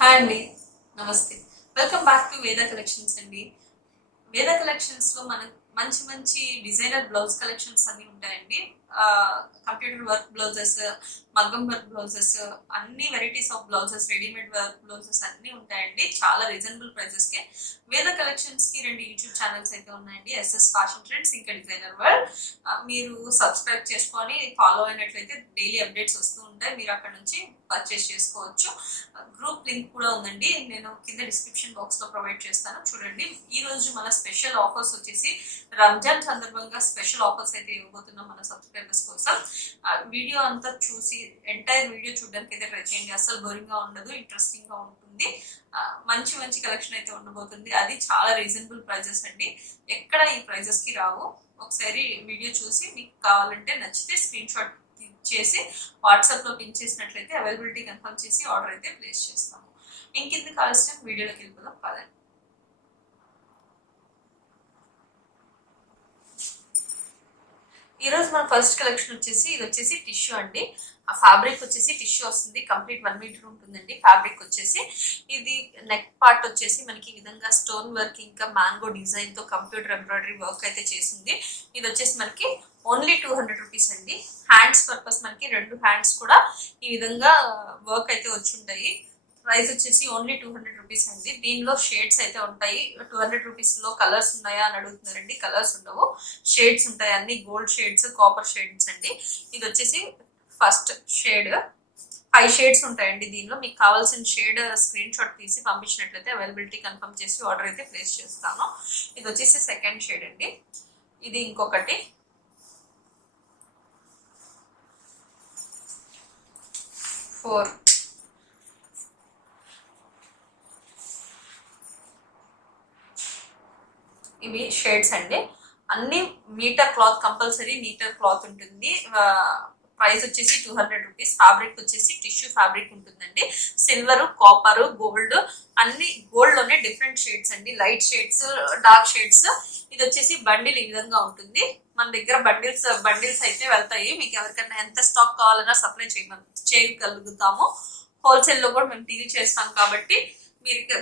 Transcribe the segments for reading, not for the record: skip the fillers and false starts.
Hi అండి, నమస్తే. Welcome back to వేద కలెక్షన్స్ అండి. వేద కలెక్షన్స్ లో మనకు మంచి మంచి డిజైనర్ బ్లౌజ్ కలెక్షన్స్ అన్ని ఉంటాయండి. కంప్యూటర్ వర్క్ బ్లౌజెస్, మగ్గం వర్క్ బ్లౌజెస్, అన్ని varieties of blouses, readymade work blouses అన్ని ఉంటాయండి. చాలా రీజనబుల్ ప్రైజెస్ కి వేద కలెక్షన్స్ కి 2 యూట్యూబ్ ఛానల్స్ అయితే ఉన్నాయండి, ఎస్ఎస్ ఫ్యాషన్ ట్రెండ్స్ ఇంకా డిజైనర్ వరల్డ్. మీరు సబ్స్క్రైబ్ చేసుకొని ఫాలో అయినట్లయితే డైలీ అప్డేట్స్ వస్తూ ఉంటాయి. మీరు అక్కడ నుంచి పర్చేస్ చేసుకోవచ్చు. గ్రూప్ లింక్ కూడా ఉందండి, నేను కింద డిస్క్రిప్షన్ బాక్స్ లో ప్రొవైడ్ చేస్తాను, చూడండి. ఈ రోజు మన స్పెషల్ ఆఫర్స్ వచ్చేసి రంజాన్ సందర్భంగా స్పెషల్ ఆఫర్స్ అయితే ఇవ్వబోతున్నాం మన సబ్స్క్రైబర్స్ కోసం. వీడియో అంతా చూసి ఎంటైర్ వీడియో చూడడానికి అయితే ట్రై చేయండి. అసలు బోరింగ్ గా ఉండదు, ఇంట్రెస్టింగ్ గా ఉంటుంది. మంచి మంచి కలెక్షన్ అయితే ఉండబోతుంది. అది చాలా రీజనబుల్ ప్రైజెస్ అండి, ఎక్కడ ఈ ప్రైజెస్ కి రావు. ఒకసారి వీడియో చూసి మీకు కావాలంటే నచ్చితే స్క్రీన్ షాట్ చేసి వాట్సాప్ లో పిన్ చేసినట్లయితే అవైలబిలిటీ కన్ఫర్మ్ చేసి ఆర్డర్ అయితే ప్లేస్ చేస్తాము. ఇంకెందుకు ఆలస్యం, వీడియోలోకి వెళ్ళిపోదాం పదండి. ఈ రోజు మన ఫస్ట్ కలెక్షన్ వచ్చేసి ఇది వచ్చేసి టిష్యూ అండి. ఆ ఫ్యాబ్రిక్ వచ్చేసి టిష్యూ వస్తుంది, కంప్లీట్ 1 మీటర్ ఉంటుందండి. ఫ్యాబ్రిక్ వచ్చేసి ఇది నెక్ పార్ట్ వచ్చేసి మనకి ఈ విధంగా స్టోన్ వర్క్ ఇంకా మ్యాంగో డిజైన్ తో కంప్యూటర్ ఎంబ్రాయిడరీ వర్క్ అయితే చేసింది. ఇది వచ్చేసి మనకి ఓన్లీ 200 రూపీస్ అండి. హ్యాండ్స్ పర్పస్ మనకి 2 హ్యాండ్స్ కూడా ఈ విధంగా వర్క్ అయితే వచ్చి ఉంటాయి. ప్రైస్ వచ్చేసి ఓన్లీ 200 రూపీస్ అండి. దీనిలో షేడ్స్ అయితే ఉంటాయి. 200 రూపీస్ లో కలర్స్ ఉన్నాయా అని అడుగుతున్నారండి, కలర్స్ ఉండవు, షేడ్స్ ఉంటాయి. అన్ని గోల్డ్ షేడ్స్, కాపర్ షేడ్స్ అండి. ఇది వచ్చేసి ఫస్ట్ షేడ్, 5 షేడ్స్ ఉంటాయండి. దీనిలో మీకు కావాల్సిన షేడ్ స్క్రీన్ షాట్ తీసి పంపించినట్లయితే అవైలబిలిటీ కన్ఫర్మ్ చేసి ఆర్డర్ అయితే ప్లేస్ చేస్తాను. ఇది వచ్చేసి సెకండ్ షేడ్ అండి. ఇది ఇంకొకటి, 4. ఇవి షేడ్స్ అండి. అన్ని metre cloth, compulsory metre cloth ఉంటుంది. ప్రైస్ వచ్చేసి 200 రూపీస్. ఫ్యాబ్రిక్ వచ్చేసి టిష్యూ ఫ్యాబ్రిక్ ఉంటుందండి. సిల్వర్, కాపర్, గోల్డ్, అన్ని గోల్డ్ లోనే డిఫరెంట్ షేడ్స్ అండి, లైట్ షేడ్స్, డార్క్ షేడ్స్. ఇది వచ్చేసి బండిల్ ఈ విధంగా ఉంటుంది. మన దగ్గర బండిల్స్ అయితే వెళ్తాయి. మీకు ఎవరికైనా ఎంత స్టాక్ కావాలన్నా సప్లై చేయగలుగుతాము. హోల్సేల్ లో కూడా మేము డీల్ చేస్తాం కాబట్టి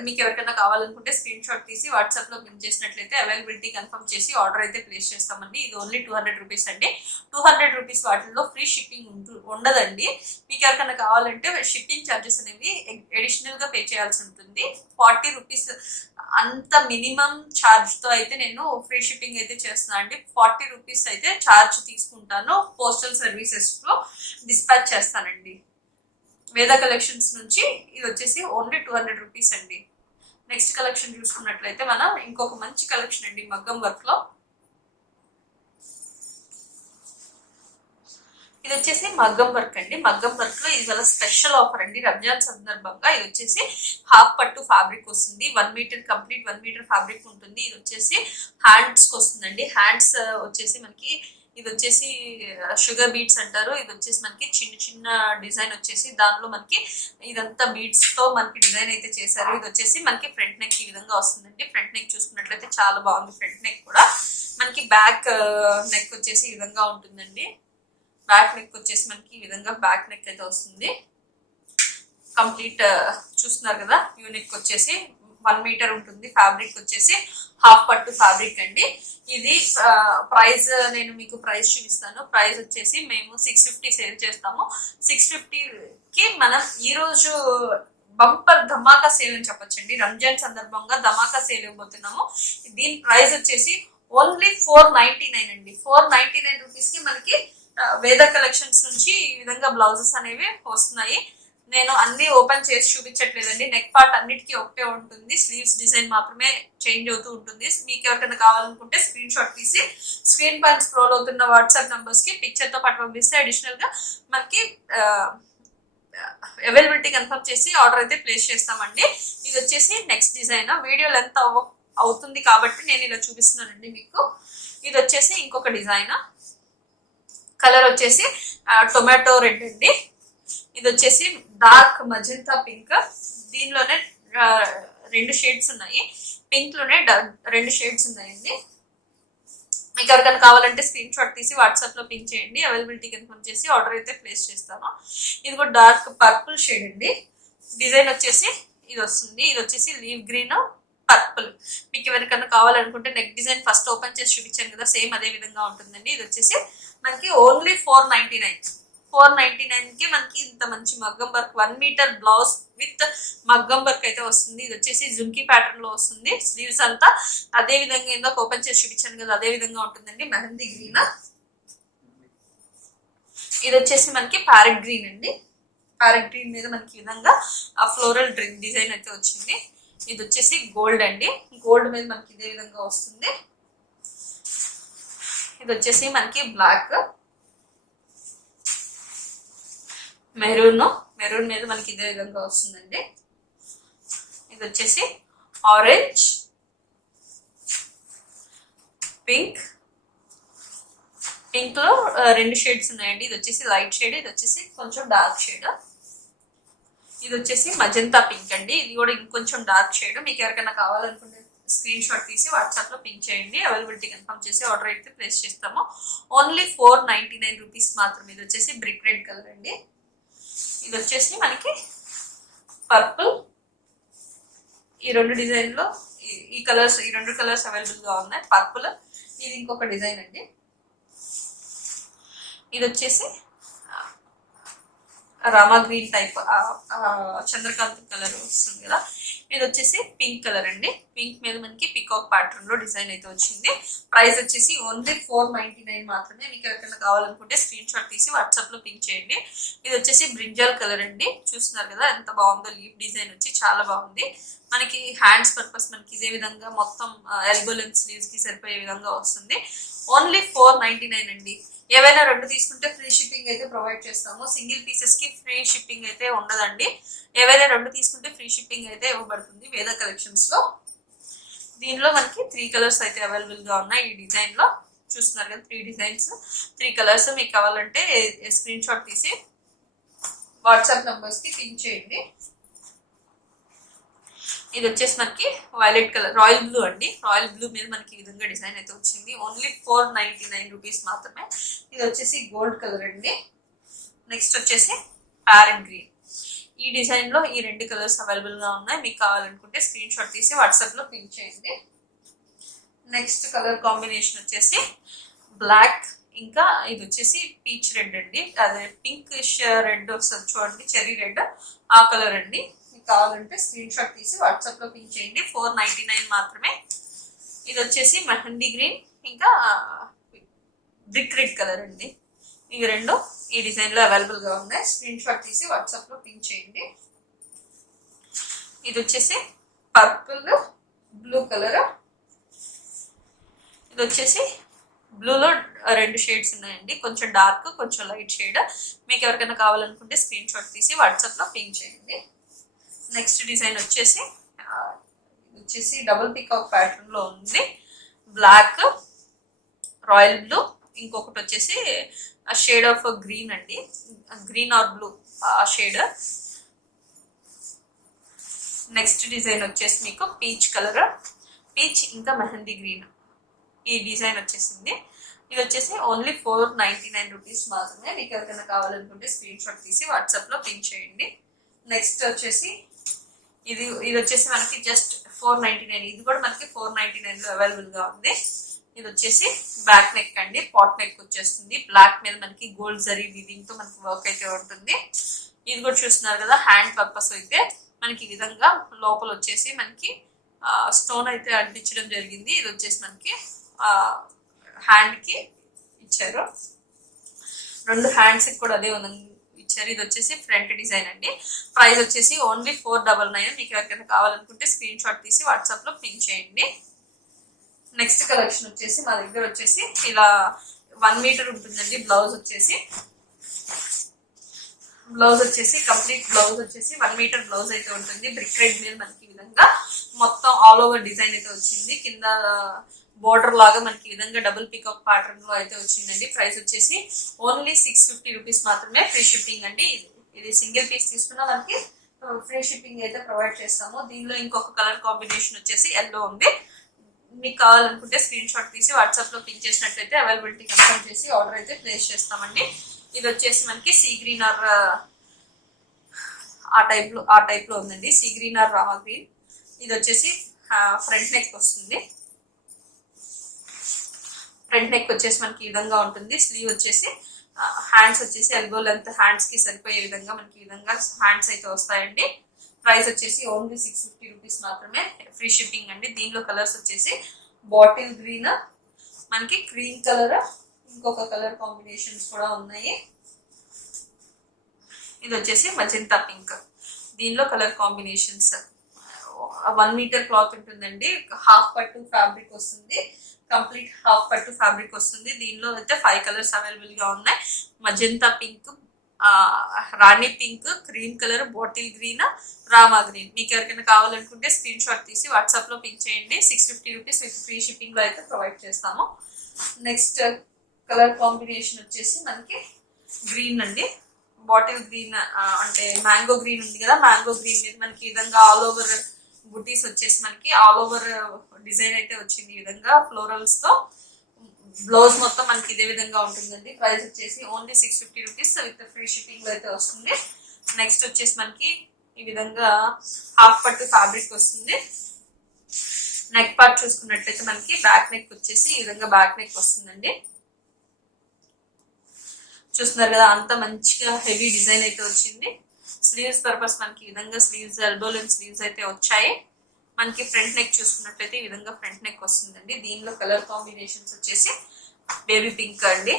మీకు ఎవరికైనా కావాలనుకుంటే స్క్రీన్ షాట్ తీసి వాట్సాప్ లో పిన్ చేసినట్లయితే అవైలబిలిటీ కన్ఫర్మ్ చేసి ఆర్డర్ అయితే ప్లేస్ చేస్తామండి. ఇది ఓన్లీ 200 రూపీస్ అండి. 200 రూపీస్ వాటిల్లో ఫ్రీ షిప్పింగ్ ఉండదండి. మీకు ఎవరికైనా కావాలంటే షిప్పింగ్ ఛార్జెస్ అనేవి అడిషనల్ గా పే చేయాల్సి ఉంటుంది. 40 రూపీస్ అంత మినిమం ఛార్జ్ తో అయితే నేను ఫ్రీ షిప్పింగ్ అయితే చేస్తున్నాను అండి. 40 రూపీస్ అయితే ఛార్జ్ తీసుకుంటాను. పోస్టల్ సర్వీసెస్ లో డిస్పాచ్ చేస్తానండి. వేద కలెక్షన్స్ నుంచి ఇది వచ్చేసి ఓన్లీ 200 రూపీస్ అండి. నెక్స్ట్ కలెక్షన్ చూసుకున్నట్లయితే మనం ఇంకొక మంచి కలెక్షన్ అండి, మగ్గం వర్క్ లో. ఇది వచ్చేసి మగ్గం వర్క్ అండి. మగ్గం వర్క్ లో ఇది చాలా స్పెషల్ ఆఫర్ అండి రంజాన్ సందర్భంగా. ఇది వచ్చేసి హాఫ్ పట్టు ఫ్యాబ్రిక్ వస్తుంది. 1 మీటర్ కంప్లీట్ 1 మీటర్ ఫ్యాబ్రిక్ ఉంటుంది. ఇది వచ్చేసి హ్యాండ్స్ కి వస్తుందండి. హ్యాండ్స్ వచ్చేసి మనకి ఇది వచ్చేసి షుగర్ బీట్స్ అంటారు. ఇది వచ్చేసి మనకి చిన్న చిన్న డిజైన్ వచ్చేసి దానిలో మనకి ఇదంతా బీట్స్ తో మనకి డిజైన్ అయితే చేశారు. ఇది వచ్చేసి మనకి ఫ్రంట్ నెక్ ఈ విధంగా వస్తుందండి. ఫ్రంట్ నెక్ చూసుకున్నట్లయితే చాలా బాగుంది. ఫ్రంట్ నెక్ కూడా మనకి బ్యాక్ నెక్ వచ్చేసి ఈ విధంగా ఉంటుందండి. బ్యాక్ నెక్ వచ్చేసి మనకి ఈ విధంగా బ్యాక్ నెక్ అయితే వస్తుంది. కంప్లీట్ చూస్తున్నారు కదా, యూనిక్ వచ్చేసి 1 మీటర్ ఉంటుంది. ఫ్యాబ్రిక్ వచ్చేసి హాఫ్ పట్టు ఫ్యాబ్రిక్ అండి. ఇది ప్రైస్ నేను మీకు ప్రైస్ చూపిస్తాను. ప్రైస్ వచ్చేసి మేము 650 సేల్ చేస్తాము. 650కి మనం ఈ రోజు బంపర్ ధమాకా సేల్ అని చెప్పొచ్చండి. రంజాన్ సందర్భంగా ధమాకా సేల్ ఇవ్వబోతున్నాము. దీని ప్రైస్ వచ్చేసి ఓన్లీ 499 అండి. 499 రూపీస్ కి మనకి వేద కలెక్షన్స్ నుంచి ఈ విధంగా బ్లౌజెస్ అనేవి వస్తున్నాయి. నేను అన్ని ఓపెన్ చేసి చూపించట్లేదండి. నెక్ పార్ట్ అన్నిటికీ ఒకటే ఉంటుంది, స్లీవ్స్ డిజైన్ మాత్రమే చేంజ్ అవుతూ ఉంటుంది. మీకు ఎవరికైనా కావాలనుకుంటే స్క్రీన్ షాట్ తీసి స్క్రీన్ పైన స్క్రోల్ అవుతున్న వాట్సాప్ నంబర్స్ కి పిక్చర్ తో పాటు పంపిస్తే అడిషనల్ గా మనకి అవైలబిలిటీ కన్ఫర్మ్ చేసి ఆర్డర్ అయితే ప్లేస్ చేస్తామండి. ఇది వచ్చేసి నెక్స్ట్ డిజైన్. వీడియో లెంత్ అవుతుంది కాబట్టి నేను ఇలా చూపిస్తున్నానండి మీకు. ఇది వచ్చేసి ఇంకొక డిజైన్. కలర్ వచ్చేసి టొమాటో రెడ్ అండి. ఇది వచ్చేసి డార్క్ మజంతా పింక్. దీనిలోనే 2 షేడ్స్ ఉన్నాయి. పింక్ లోనే 2 షేడ్స్ ఉన్నాయండి. మీకు ఎవరికైనా కావాలంటే స్క్రీన్ షాట్ తీసి వాట్సాప్ లో పిన్ చేయండి. అవైలబిలిటీ కన్ఫర్మ్ చేసి ఆర్డర్ అయితే ప్లేస్ చేస్తాను. ఇది కూడా డార్క్ పర్పుల్ షేడ్ అండి. డిజైన్ వచ్చేసి ఇది వస్తుంది. ఇది వచ్చేసి లీవ్ గ్రీన్ పర్పుల్. మీకు ఎవరికైనా కావాలనుకుంటే నెక్ డిజైన్ ఫస్ట్ ఓపెన్ చేసి చూపించాను కదా, సేమ్ అదే విధంగా ఉంటుందండి. ఇది వచ్చేసి మనకి ఓన్లీ 499. 499 కి మనకి ఇంత మంచి మగ్గం వర్క్ 1 మీటర్ బ్లౌజ్ విత్ మగ్గం వర్క్ అయితే వస్తుంది. ఇది వచ్చేసి జుంకీ ప్యాటర్న్ లో వస్తుంది. స్లీవ్స్ అంతా అదే విధంగా ఇందాక ఓపెన్ చేసి చూపించాను కదా, అదే విధంగా ఉంటుందండి. మెహందీ గ్రీన్. ఇది వచ్చేసి మనకి ప్యారెట్ గ్రీన్ అండి. ప్యారెట్ గ్రీన్ మీద మనకి విధంగా ఆ ఫ్లోరల్ డిజైన్ అయితే వచ్చింది. ఇది వచ్చేసి గోల్డ్ అండి. గోల్డ్ మీద మనకి ఇదే విధంగా వస్తుంది. ఇది వచ్చేసి మనకి బ్లాక్, మెరూన్ మీద మనకి ఇదే విధంగా వస్తుందండి. ఇది వచ్చేసి ఆరెంజ్, పింక్ లో 2 షేడ్స్ ఉన్నాయండి. ఇది వచ్చేసి లైట్ షేడ్, ఇది వచ్చేసి కొంచెం డార్క్ షేడ్. ఇది వచ్చేసి మజంతా పింక్ అండి. ఇది కూడా ఇంకొంచెం డార్క్ షేడ్. మీకు ఎవరికైనా కావాలనుకుంటే స్క్రీన్ షాట్ తీసి వాట్సాప్ లో పింక్ చేయండి. అవైలబిలిటీ కన్ఫర్మ్ చేసి ఆర్డర్ అయితే ప్లేస్ చేస్తాము. ఓన్లీ 499 రూపీస్ మాత్రం. ఇది వచ్చేసి బ్రిక్ రెడ్ కలర్ అండి. ఇది వచ్చేసి మనకి పర్పుల్. ఈ 2 డిజైన్ లో ఈ కలర్స్, ఈ 2 కలర్స్ అవైలబుల్ గా ఉన్నాయి. పర్పుల్, ఇది ఇంకొక డిజైన్ అండి. ఇది వచ్చేసి Rama green type Chandrakant colour వస్తుంది కదా. ఇది వచ్చేసి పింక్ కలర్ అండి. పింక్ మీద మనకి పికాక్ ప్యాటర్న్ లో డిజైన్ అయితే వచ్చింది. ప్రైస్ వచ్చేసి ఓన్లీ 499 మాత్రమే. మీకు ఎవరికైనా కావాలనుకుంటే స్క్రీన్ షాట్ తీసి వాట్సాప్ లో పింక్ చేయండి. ఇది వచ్చేసి బ్రింజాల్ కలర్ అండి. చూస్తున్నారు కదా ఎంత బాగుందో. లీఫ్ డిజైన్ వచ్చి చాలా బాగుంది. మనకి హ్యాండ్స్ పర్పస్ మనకి ఇదే విధంగా మొత్తం ఎల్బో లెంత్ స్లీవ్స్ కి సరిపోయే విధంగా వస్తుంది. ఓన్లీ 499 అండి. ఏవైనా 2 తీసుకుంటే ఫ్రీ షిప్పింగ్ అయితే ప్రొవైడ్ చేస్తాము. సింగిల్ పీసెస్ కి ఫ్రీ షిప్పింగ్ అయితే ఉండదండి. ఏవైనా 2 తీసుకుంటే ఫ్రీ షిప్పింగ్ అయితే ఇవ్వబడుతుంది వేద కలెక్షన్స్ లో. దీనిలో మనకి 3 కలర్స్ అయితే అవైలబుల్ గా ఉన్నాయి. ఈ డిజైన్ లో చూస్తున్నారు కదా, 3 డిజైన్స్, 3 కలర్స్. మీకు కావాలంటే స్క్రీన్ షాట్ తీసి వాట్సాప్ నంబర్స్ కి పింక్ చేయండి. ఇది వచ్చేసి మనకి వైలెట్ కలర్, రాయల్ బ్లూ అండి. రాయల్ బ్లూ మీద మనకి ఈ విధంగా డిజైన్ అయితే వచ్చింది. ఓన్లీ 499 రూపీస్ మాత్రమే. ఇది వచ్చేసి గోల్డ్ కలర్ అండి. నెక్స్ట్ వచ్చేసి ప్యారెట్ గ్రీన్. ఈ డిజైన్ లో ఈ 2 కలర్స్ అవైలబుల్ గా ఉన్నాయి. మీకు కావాలనుకుంటే స్క్రీన్ షాట్ తీసి వాట్సాప్ లో పింక్ చేయండి. నెక్స్ట్ కలర్ కాంబినేషన్ వచ్చేసి బ్లాక్, ఇంకా ఇది వచ్చేసి పీచ్ రెడ్ అండి. అదే పింక్ రెడ్ వస్తుంది చూడండి, చెరీ రెడ్, ఆ కలర్ అండి. కావాలంటే స్క్రీన్ షాట్ తీసి వాట్సాప్ లో పింక్ చేయండి. 499 మాత్రమే. ఇది వచ్చేసి మెహందీ గ్రీన్, ఇంకా బ్రిక్ రెడ్ కలర్ అండి. ఇవి 2 ఈ డిజైన్ లో అవైలబుల్ గా ఉన్నాయి. స్క్రీన్ షాట్ తీసి వాట్సాప్ లో పింక్ చేయండి. ఇది వచ్చేసి పర్పుల్, బ్లూ కలర్. ఇది వచ్చేసి బ్లూలో 2 షేడ్స్ ఉన్నాయండి, కొంచెం డార్క్, కొంచెం లైట్ షేడ్. మీకు ఎవరికైనా కావాలనుకుంటే స్క్రీన్ షాట్ తీసి వాట్సాప్ లో పింక్ చేయండి. నెక్స్ట్ డిజైన్ వచ్చేసి డబుల్ పికాక్ ప్యాటర్న్ లో ఉంది. బ్లాక్, రాయల్ బ్లూ, ఇంకొకటి వచ్చేసి షేడ్ ఆఫ్ గ్రీన్ అండి, గ్రీన్ ఆర్ బ్లూ ఆ షేడ్. నెక్స్ట్ డిజైన్ వచ్చేసి మీకు పీచ్ కలర్, పీచ్ ఇంకా మెహందీ గ్రీన్ ఈ డిజైన్ వచ్చేసింది. ఇది వచ్చేసి ఓన్లీ 499 రూపీస్ మాత్రమే. మీకు ఎవరికైనా కావాలనుకుంటే స్క్రీన్ షాట్ తీసి వాట్సాప్ లో పింక్ చేయండి. నెక్స్ట్ వచ్చేసి ఇది వచ్చేసి మనకి జస్ట్ 499. ఇది కూడా మనకి 499 లో అవైలబుల్ గా ఉంది. ఇది వచ్చేసి బ్యాక్ నెక్ అండి, పాట్ నెక్ వచ్చేస్తుంది. బ్లాక్ మీద మనకి గోల్డ్ జరీ వీవింగ్ తో మనకి వర్క్ అయితే ఉంటుంది. ఇది కూడా చూస్తున్నారు కదా, హ్యాండ్ పర్పస్ అయితే మనకి ఈ విధంగా లోపల వచ్చేసి మనకి స్టోన్ అయితే అంటించడం జరిగింది. ఇది వచ్చేసి మనకి హ్యాండ్ కి ఇచ్చారు. 2 హ్యాండ్స్ కి కూడా అదే ఇచ్చారు. ఇది వచ్చేసి ఫ్రంట్ డిజైన్ అండి. ప్రైస్ వచ్చేసి ఓన్లీ 499. మీకు ఎవరికైనా కావాలనుకుంటే స్క్రీన్ షాట్ తీసి వాట్సాప్ లో పింక్ చేయండి. నెక్స్ట్ కలెక్షన్ వచ్చేసి మా దగ్గర వచ్చేసి ఇలా 1 మీటర్ ఉంటుందండి. బ్లౌజ్ వచ్చేసి కంప్లీట్ బ్లౌజ్ వచ్చేసి 1 మీటర్ బ్లౌజ్ అయితే ఉంటుంది. బ్రిక్ రెడ్ మీద మనకి ఈ విధంగా మొత్తం ఆల్ ఓవర్ డిజైన్ అయితే వచ్చింది. కింద బోర్డర్ లాగా మనకి ఈ విధంగా డబుల్ పికాక్ ప్యాటర్న్ లో అయితే వచ్చిందండి. ప్రైస్ వచ్చేసి ఓన్లీ 650 రూపీస్ మాత్రమే. ఫ్రీ షిప్పింగ్ అండి. ఇది సింగిల్ పీస్ తీసుకున్నా మనకి ఫ్రీ షిప్పింగ్ అయితే ప్రొవైడ్ చేస్తాము. దీనిలో ఇంకొక కలర్ కాంబినేషన్ వచ్చేసి ఎల్లో ఉంది. మీకు కావాలనుకుంటే స్క్రీన్ షాట్ తీసి వాట్సాప్ లో పింక్ చేసినట్లయితే అవైలబిలిటీ కన్ఫర్మ్ చేసి ఆర్డర్ అయితే ప్లేస్ చేస్తామండి. ఇది వచ్చేసి మనకి సీ గ్రీన్ ఆర్ ఆ టైప్ లో ఉందండి. Sea green are Rama green. ఇది వచ్చేసి ఫ్రంట్ నెక్ వస్తుంది. ఫ్రంట్ నెక్ వచ్చేసి మనకి ఈ విధంగా ఉంటుంది. స్లీవ్ వచ్చేసి హ్యాండ్స్ వచ్చేసి ఎల్బో లెంత్ హ్యాండ్స్ కి సరిపోయే విధంగా మనకి ఈ విధంగా హ్యాండ్స్ అయితే వస్తాయండి. ప్రైస్ వచ్చేసి ఓన్లీ 650 రూపీస్ మాత్రమే. ఫ్రీ షిప్పింగ్ అండి. దీనిలో కలర్స్ వచ్చేసి బాటిల్ గ్రీన్, మనకి క్రీమ్ కలర్, ఇంకొక కలర్ కాంబినేషన్స్ కూడా ఉన్నాయి. ఇది వచ్చేసి మజెంటా పింక్. దీనిలో కలర్ కాంబినేషన్స్ 1 మీటర్ క్లాత్ ఉంటుందండి. హాఫ్ పట్టు ఫ్యాబ్రిక్ వస్తుంది. కంప్లీట్ హాఫ్ పట్టు ఫ్యాబ్రిక్ వస్తుంది. దీనిలో అయితే 5 కలర్స్ అవైలబుల్ గా ఉన్నాయి. మజెంటా పింక్, రాణి pink, cream colour, bottle green, రామా గ్రీన్. మీకు ఎవరికైనా కావాలనుకుంటే స్క్రీన్ షాట్ తీసి వాట్సాప్ లో పింక్ చేయండి. 650 రూపీస్ విత్ ఫ్రీ షిప్పింగ్ లో అయితే ప్రొవైడ్ చేస్తాము. నెక్స్ట్ కలర్ కాంబినేషన్ వచ్చేసి మనకి గ్రీన్ అండి. బాటిల్ గ్రీన్ అంటే మ్యాంగో గ్రీన్ ఉంది కదా, మ్యాంగో గ్రీన్ మీద మనకి ఈ విధంగా ఆల్ ఓవర్ బుటీస్ వచ్చేసి మనకి ఆల్ ఓవర్ డిజైన్ అయితే వచ్చింది. ఈ విధంగా ఫ్లోరల్స్ తో బ్లౌజ్ మొత్తం మనకి ఇదే విధంగా ఉంటుందండి. ప్రైస్ వచ్చేసి only 650 rupees with free shipping లో అయితే వస్తుంది. నెక్స్ట్ వచ్చేసి మనకి ఈ విధంగా హాఫ్ పట్టు ఫ్యాబ్రిక్ వస్తుంది. నెక్ పార్ట్ చూసుకున్నట్లయితే మనకి బ్యాక్ నెక్ వచ్చేసి ఈ విధంగా బ్యాక్ నెక్ వస్తుందండి. చూస్తున్నారు కదా, అంత మంచిగా హెవీ డిజైన్ అయితే వచ్చింది. స్లీవ్స్ పర్పస్ మనకి ఈ విధంగా స్లీవ్స్, ఎల్బో లెంత్ స్లీవ్స్ అయితే వచ్చాయి. మనకి ఫ్రంట్ నెక్ చూసుకున్నట్లయితే ఈ విధంగా ఫ్రంట్ నెక్ వస్తుందండి. దీనిలో కలర్ కాంబినేషన్స్ వచ్చేసి బేబీ పింక్ అండి,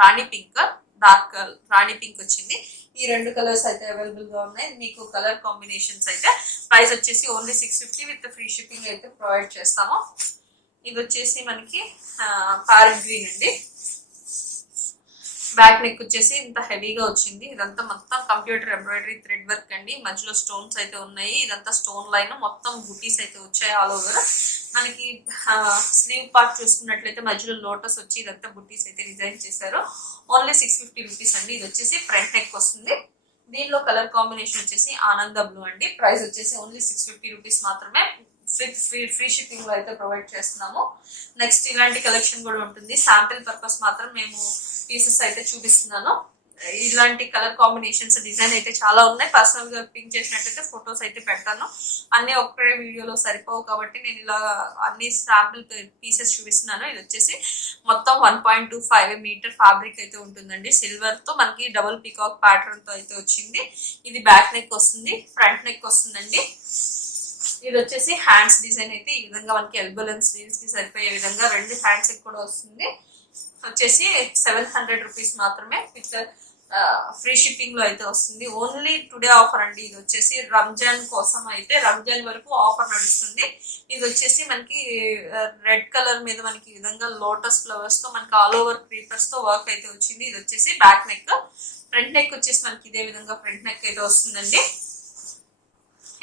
రాణి పింక్, డార్క్ రాణి పింక్ వచ్చింది. ఈ 2 కలర్స్ అయితే అవైలబుల్ గా ఉన్నాయి. మీకు కలర్ కాంబినేషన్స్ అయితే ప్రైస్ వచ్చేసి ఓన్లీ 650 విత్ ఫ్రీ షిప్పింగ్ అయితే ప్రొవైడ్ చేస్తాము. ఇది వచ్చేసి మనకి ప్యారెట్ గ్రీన్ అండి. బ్యాక్ నెక్ వచ్చేసి ఇంత హెవీగా వచ్చింది. ఇదంతా మొత్తం కంప్యూటర్ ఎంబ్రాయిడరీ థ్రెడ్ వర్క్ అండి. మధ్యలో స్టోన్స్ అయితే ఉన్నాయి. ఇదంతా స్టోన్ లైన్, మొత్తం బుటీస్ అయితే వచ్చాయి ఆల్ ఓవర్. మనకి స్లీవ్ పార్ట్ చూసుకున్నట్లయితే మధ్యలో లోటస్ వచ్చి ఇదంతా బుటీస్ అయితే డిజైన్ చేశారు. ఓన్లీ 650 రూపీస్ అండి. ఇది వచ్చేసి ఫ్రంట్ నెక్ వస్తుంది. దీనిలో కలర్ కాంబినేషన్ వచ్చేసి ఆనంద బ్లూ అండి. ప్రైస్ వచ్చేసి ఓన్లీ 650 రూపీస్ మాత్రమే. ఫ్రీ షిప్పింగ్ లో అయితే ప్రొవైడ్ చేస్తున్నాము. నెక్స్ట్ ఇలాంటి కలెక్షన్ కూడా ఉంటుంది. శాంపిల్ పర్పస్ మాత్రం మేము పీసెస్ అయితే చూపిస్తున్నాను. ఇలాంటి కలర్ కాంబినేషన్స్ డిజైన్ అయితే చాలా ఉన్నాయి. పర్సనల్ గా పింక్ చేసినట్టయితే ఫొటోస్ అయితే పెడతాను. అన్ని ఒక్కడే వీడియోలో సరిపోవు కాబట్టి నేను ఇలా అన్ని శాంపిల్ పీసెస్ చూపిస్తున్నాను. ఇది వచ్చేసి మొత్తం 1.25 మీటర్ ఫ్యాబ్రిక్ అయితే ఉంటుందండి. సిల్వర్ తో మనకి డబుల్ పీకాక్ ప్యాటర్న్ తో అయితే వచ్చింది. ఇది బ్యాక్ నెక్ వస్తుంది, ఫ్రంట్ నెక్ వస్తుందండి. ఇది వచ్చేసి హ్యాండ్స్ డిజైన్ అయితే ఈ విధంగా మనకి ఎల్బో లెంత్ స్లీవ్స్ కి సరిపోయే విధంగా 2 హ్యాండ్స్ కూడా వస్తుంది. వచ్చేసి 700 రూపీస్ మాత్రమే విత్ ఫ్రీ షిప్పింగ్ లో అయితే వస్తుంది. ఓన్లీ టుడే ఆఫర్ అండి. ఇది వచ్చేసి రంజాన్ కోసం అయితే, రంజాన్ వరకు ఆఫర్ నడుస్తుంది. ఇది వచ్చేసి మనకి రెడ్ కలర్ మీద మనకి ఈ విధంగా లోటస్ ఫ్లవర్స్ తో మనకి ఆల్ ఓవర్ క్రీపర్స్ తో వర్క్ అయితే వచ్చింది. ఇది వచ్చేసి బ్యాక్ నెక్. ఫ్రంట్ నెక్ వచ్చేసి మనకి ఇదే విధంగా ఫ్రంట్ నెక్ అయితే వస్తుందండి.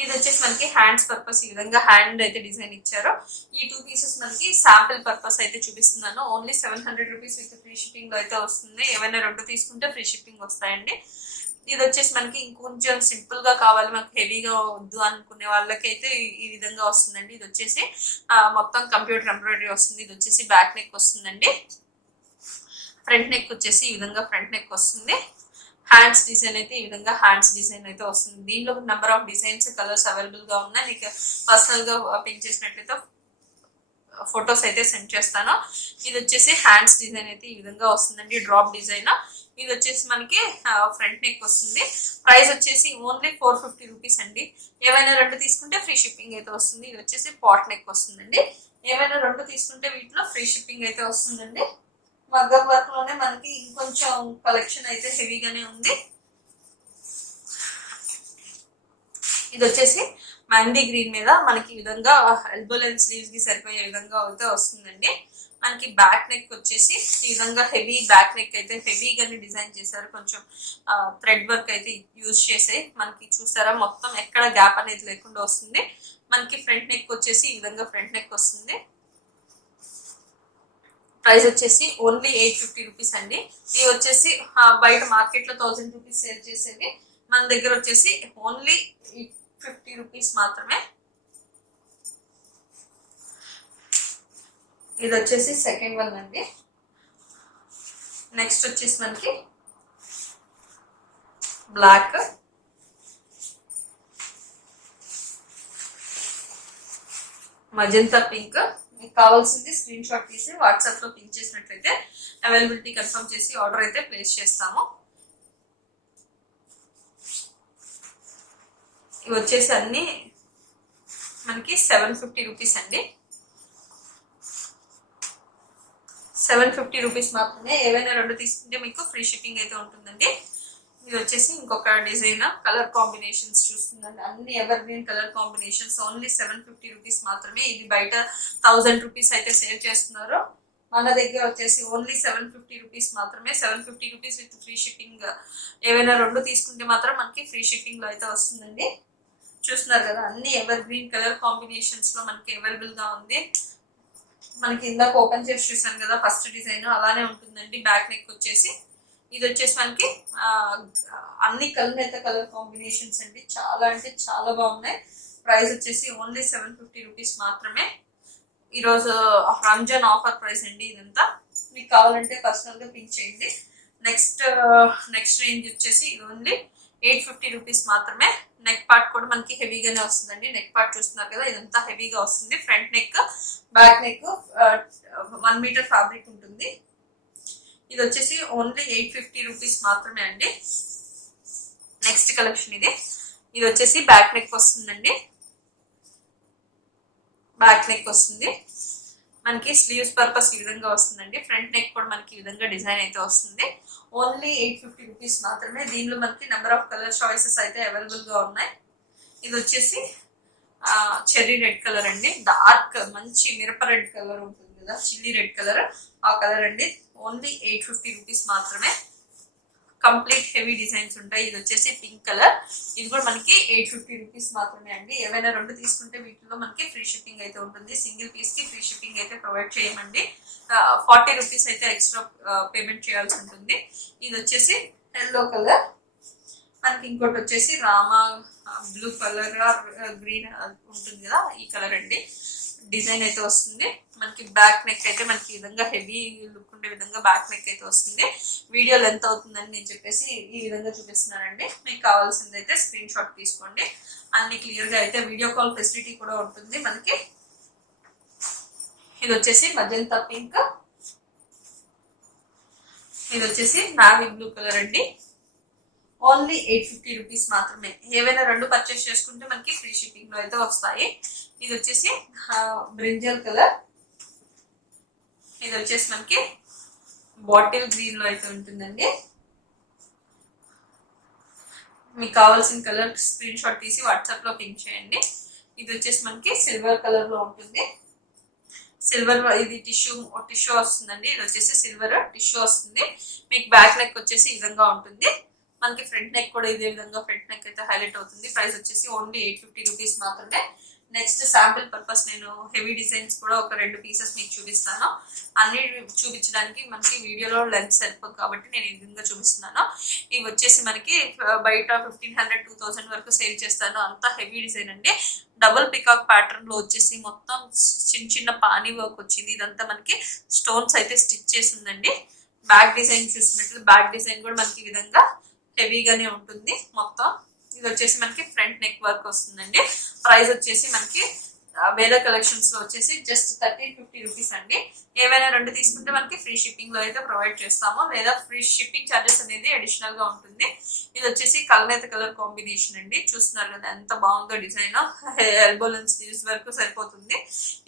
ఇది వచ్చేసి మనకి హ్యాండ్స్ పర్పస్ ఈ విధంగా హ్యాండ్ అయితే డిజైన్ ఇచ్చారు. ఈ 2 పీసెస్ మనకి శాంపిల్ పర్పస్ అయితే చూపిస్తున్నాను. Only 700 rupees with free shipping లో అయితే వస్తుంది. ఏమైనా 2 తీసుకుంటే ఫ్రీ షిప్పింగ్ వస్తాయండి. ఇది వచ్చేసి మనకి ఇంకొంచెం సింపుల్ గా కావాలి, మనకి హెవీగా వద్దు అనుకునే వాళ్ళకైతే ఈ విధంగా వస్తుందండి. ఇది వచ్చేసి మొత్తం కంప్యూటర్ ఎంబ్రాయిడరీ వస్తుంది. ఇది వచ్చేసి బ్యాక్ నెక్ వస్తుందండి. ఫ్రంట్ నెక్ వచ్చేసి ఈ విధంగా ఫ్రంట్ నెక్ వస్తుంది. హ్యాండ్స్ డిజైన్ అయితే ఈ విధంగా హ్యాండ్స్ డిజైన్ అయితే వస్తుంది. దీనిలో number of designs, colours available గా ఉన్నాయి. మీకు పర్సనల్ గా పింక్ చేసినట్లయితే ఫొటోస్ అయితే సెండ్ చేస్తాను. ఇది వచ్చేసి హ్యాండ్స్ డిజైన్ అయితే ఈ విధంగా వస్తుందండి, డ్రాప్ డిజైన్. ఇది వచ్చేసి మనకి ఫ్రంట్ నెక్ వస్తుంది. ప్రైస్ వచ్చేసి ఓన్లీ 450 రూపీస్ అండి. ఏమైనా 2 తీసుకుంటే ఫ్రీ షిప్పింగ్ అయితే వస్తుంది. ఇది వచ్చేసి పాట్ నెక్ వస్తుందండి. ఏమైనా 2 తీసుకుంటే వీటిలో ఫ్రీ షిప్పింగ్ అయితే వస్తుందండి. మగ్గం వర్క్ లోనే మనకి ఇంకొంచెం కలెక్షన్ అయితే హెవీగానే ఉంది. ఇది వచ్చేసి మెహందీ గ్రీన్ మీద మనకి ఈ విధంగా ఎల్బో లెంత్ స్లీవ్స్ కి సరిపోయే విధంగా అయితే వస్తుందండి. మనకి బ్యాక్ నెక్ వచ్చేసి ఈ విధంగా హెవీ బ్యాక్ నెక్ అయితే హెవీగానే డిజైన్ చేశారు. కొంచెం థ్రెడ్ వర్క్ అయితే యూజ్ చేసి మనకి చూసారా మొత్తం ఎక్కడ గ్యాప్ అనేది లేకుండా వస్తుంది. మనకి ఫ్రంట్ నెక్ వచ్చేసి ఈ విధంగా ఫ్రంట్ నెక్ వస్తుంది. ప్రైస్ వచ్చేసి ఓన్లీ 850 రూపీస్ అండి. ఇవి వచ్చేసి బయట మార్కెట్ లో 1000 రూపీస్ సేల్ చేసేది, మన దగ్గర వచ్చేసి ఓన్లీ 50 రూపీస్ మాత్రమే. ఇది వచ్చేసి సెకండ్ వన్ అండి. నెక్స్ట్ వచ్చేసి మనకి బ్లాక్, మజంతా పింక్. మీకు కావాల్సింది స్క్రీన్ షాట్ తీసి వాట్సాప్ లో పింక్ చేసినట్లయితే అవైలబిలిటీ కన్ఫర్మ్ చేసి ఆర్డర్ అయితే ప్లేస్ చేస్తాము. ఇవి వచ్చేసి అన్ని మనకి 750 రూపీస్ అండి. 750 రూపీస్ మాత్రమే. ఏవైనా 2 తీసుకుంటే మీకు ఫ్రీ షిప్పింగ్ అయితే ఉంటుందండి. ఇది వచ్చేసి ఇంకొక డిజైన్, కలర్ కాంబినేషన్స్ చూస్తుందండి. అన్ని evergreen colour combinations. Only 750 rupees మాత్రమే. ఇది బయట 1000 రూపీస్ అయితే సేల్ చేస్తున్నారు. మన దగ్గర వచ్చేసి ఓన్లీ 750 రూపీస్ మాత్రమే. 750 రూపీస్ విత్ ఫ్రీ షిప్పింగ్. ఏవైనా 2 తీసుకుంటే మాత్రం మనకి ఫ్రీ షిప్పింగ్ లో అయితే వస్తుందండి. చూస్తున్నారు కదా, అన్ని ఎవర్ గ్రీన్ కలర్ కాంబినేషన్స్ లో మనకి అవైలబుల్ గా ఉంది. మనకి ఇందాక ఓపెన్ చేసి చూసాను కదా ఫస్ట్ డిజైన్, అలానే ఉంటుందండి. బ్యాక్ నెక్ వచ్చేసి ఇది వచ్చేసి మనకి అన్ని కలర్ కాంబినేషన్స్ అండి. చాలా అంటే చాలా బాగున్నాయి. ప్రైస్ వచ్చేసి ఓన్లీ 750 రూపీస్ మాత్రమే. ఈరోజు రంజాన్ ఆఫర్ ప్రైస్ అండి ఇదంతా. మీకు కావాలంటే పర్సనల్ గా పింక్ చేయండి. నెక్స్ట్ రేంజ్ వచ్చేసి ఓన్లీ 850 రూపీస్ మాత్రమే. నెక్ పార్ట్ కూడా మనకి హెవీగానే వస్తుందండి. నెక్ పార్ట్ చూస్తున్నారు కదా, ఇదంతా హెవీగా వస్తుంది. Front neck, back neck 1 metre fabric ఉంటుంది. ఇది వచ్చేసి ఓన్లీ 850 రూపీస్ మాత్రమే అండి. నెక్స్ట్ కలెక్షన్ ఇది వచ్చేసి బ్యాక్ నెక్ వస్తుందండి. బ్యాక్ నెక్ వస్తుంది మనకి. స్లీవ్స్ పర్పస్ ఈ విధంగా వస్తుందండి. ఫ్రంట్ నెక్ కూడా మనకి ఈ విధంగా డిజైన్ అయితే వస్తుంది. ఓన్లీ 850 రూపీస్ మాత్రమే. దీనిలో మనకి నెంబర్ ఆఫ్ కలర్ చాయిసెస్ అయితే అవైలబుల్ గా ఉన్నాయి. ఇది వచ్చేసి చెర్రీ రెడ్ కలర్ అండి. డార్క్ మంచి మిరప రెడ్ కలర్ ఉంటుంది కదా, చిల్లీ రెడ్ కలర్, ఆ కలర్ అండి. ఓన్లీ 850 రూపీస్ మాత్రమే. కంప్లీట్ హెవీ డిజైన్స్ ఉంటాయి. ఇది వచ్చేసి పింక్ కలర్. ఇది కూడా మనకి 850 రూపీస్ మాత్రమే అండి. ఏవైనా 2 తీసుకుంటే వీటిలో మనకి ఫ్రీ షిప్పింగ్ అయితే ఉంటుంది. సింగిల్ పీస్ కి ఫ్రీ షిప్పింగ్ అయితే ప్రొవైడ్ చేయమండి. 40 రూపీస్ అయితే ఎక్స్ట్రా పేమెంట్ చేయాల్సి ఉంటుంది. ఇది వచ్చేసి ఎల్లో కలర్. మనకి ఇంకోటి వచ్చేసి రామా బ్లూ కలర్, గ్రీన్ ఉంటుంది కదా, ఈ కలర్ అండి. డిజైన్ అయితే వస్తుంది మనకి. బ్యాక్ నెక్ అయితే మనకి ఈ విధంగా హెవీ లుక్ ఉండే విధంగా బ్యాక్ నెక్ అయితే వస్తుంది. వీడియో లెంత్ అవుతుందని నేను చెప్పేసి ఈ విధంగా చూపిస్తున్నానండి. మీకు కావాల్సింది అయితే స్క్రీన్ షాట్ తీసుకోండి. అన్ని క్లియర్ గా అయితే వీడియో కాల్ ఫెసిలిటీ కూడా ఉంటుంది మనకి. ఇది వచ్చేసి మజంతా పింక్. ఇది వచ్చేసి నావీ బ్లూ కలర్ అండి. ఓన్లీ 850 రూపీస్ మాత్రమే. ఏవైనా 2 పర్చేస్ చేసుకుంటే మనకి ఫ్రీ షిప్పింగ్ లో అయితే వస్తాయి. ఇది వచ్చేసి బ్రింజల్ కలర్. ఇది వచ్చేసి మనకి బాటిల్ గ్రీన్ లో అయితే ఉంటుందండి. మీకు కావాల్సిన కలర్ స్క్రీన్ షాట్ తీసి వాట్సాప్ లో పింక్ చేయండి. ఇది వచ్చేసి మనకి సిల్వర్ కలర్ లో ఉంటుంది. సిల్వర్, ఇది టిష్యూ వస్తుందండి. ఇది వచ్చేసి సిల్వర్ టిష్యూ వస్తుంది. మీకు బ్యాక్ నెక్ వచ్చేసి ఈ విధంగా ఉంటుంది. మనకి ఫ్రంట్ నెక్ కూడా ఇదే విధంగా ఫ్రంట్ నెక్ అయితే హైలైట్ అవుతుంది. ప్రైస్ వచ్చేసి ఓన్లీ 850 రూపీస్ మాత్రమే. నెక్స్ట్ శాంపిల్ పర్పస్ నేను హెవీ డిజైన్స్ కూడా ఒక 2 పీసెస్ మీకు చూపిస్తాను. అన్ని చూపించడానికి మనకి వీడియోలో లెంత్ సరిపోదు కాబట్టి నేను ఈ విధంగా చూపిస్తున్నాను. ఇవి వచ్చేసి మనకి బయట 1500-2000 వరకు సేల్ చేస్తాను. అంతా హెవీ డిజైన్ అండి. డబుల్ పికాక్ ప్యాటర్న్ లో వచ్చేసి మొత్తం చిన్న చిన్న పానీ వర్క్ వచ్చింది. ఇదంతా మనకి స్టోన్స్ అయితే స్టిచ్ చేసి ఉందండి. బ్యాక్ డిజైన్ చూసినట్లు బ్యాక్ డిజైన్ కూడా మనకి ఈ విధంగా హెవీగానే ఉంటుంది మొత్తం. ఇది వచ్చేసి మనకి ఫ్రంట్ నెక్ వర్క్ వస్తుందండి. ప్రైస్ వచ్చేసి మనకి వేద కలెక్షన్స్ లో వచ్చేసి జస్ట్ 1350 రూపీస్ అండి. ఏవైనా 2 తీసుకుంటే మనకి ఫ్రీ షిప్పింగ్ లో అయితే ప్రొవైడ్ చేస్తాము, లేదా ఫ్రీ షిప్పింగ్ ఛార్జెస్ అనేది అడిషనల్ గా ఉంటుంది. ఇది వచ్చేసి కల్నేత కలర్ కాంబినేషన్ అండి. చూస్తున్నారు కదా ఎంత బాగుందో డిజైన్. ఎల్బో లెంత్ స్లీవ్స్ వరకు సరిపోతుంది.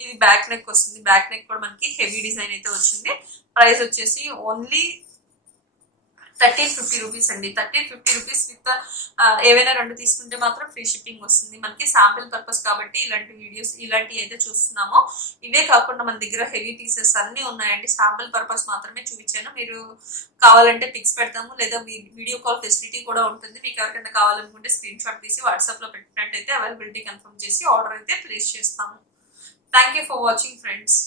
ఇది బ్యాక్ నెక్ వస్తుంది. బ్యాక్ నెక్ కూడా మనకి హెవీ డిజైన్ అయితే వచ్చింది. ప్రైస్ వచ్చేసి ఓన్లీ 1350 రూపీస్ అండి. 1350 రూపీస్ విత్ ఏవైనా 2 తీసుకుంటే మాత్రం ఫ్రీ షిప్పింగ్ వస్తుంది. మనకి శాంపిల్ పర్పస్ కాబట్టి ఇలాంటి వీడియోస్ ఇలాంటివి అయితే చూస్తున్నాము. ఇవే కాకుండా మన దగ్గర హెవీ పీసెస్ అన్ని ఉన్నాయండి. శాంపిల్ పర్పస్ మాత్రమే చూపించాను. మీరు కావాలంటే పిక్స్ పెడతాము, లేదా వీడియో కాల్ ఫెసిలిటీ కూడా ఉంటుంది. మీకు ఎవరికైనా కావాలనుకుంటే స్క్రీన్ షాట్ తీసి వాట్సాప్ లో పెట్టినట్టయితే అవైలబిలిటీ కన్ఫర్మ్ చేసి ఆర్డర్ అయితే ప్లేస్ చేస్తాము. Thank you for watching friends.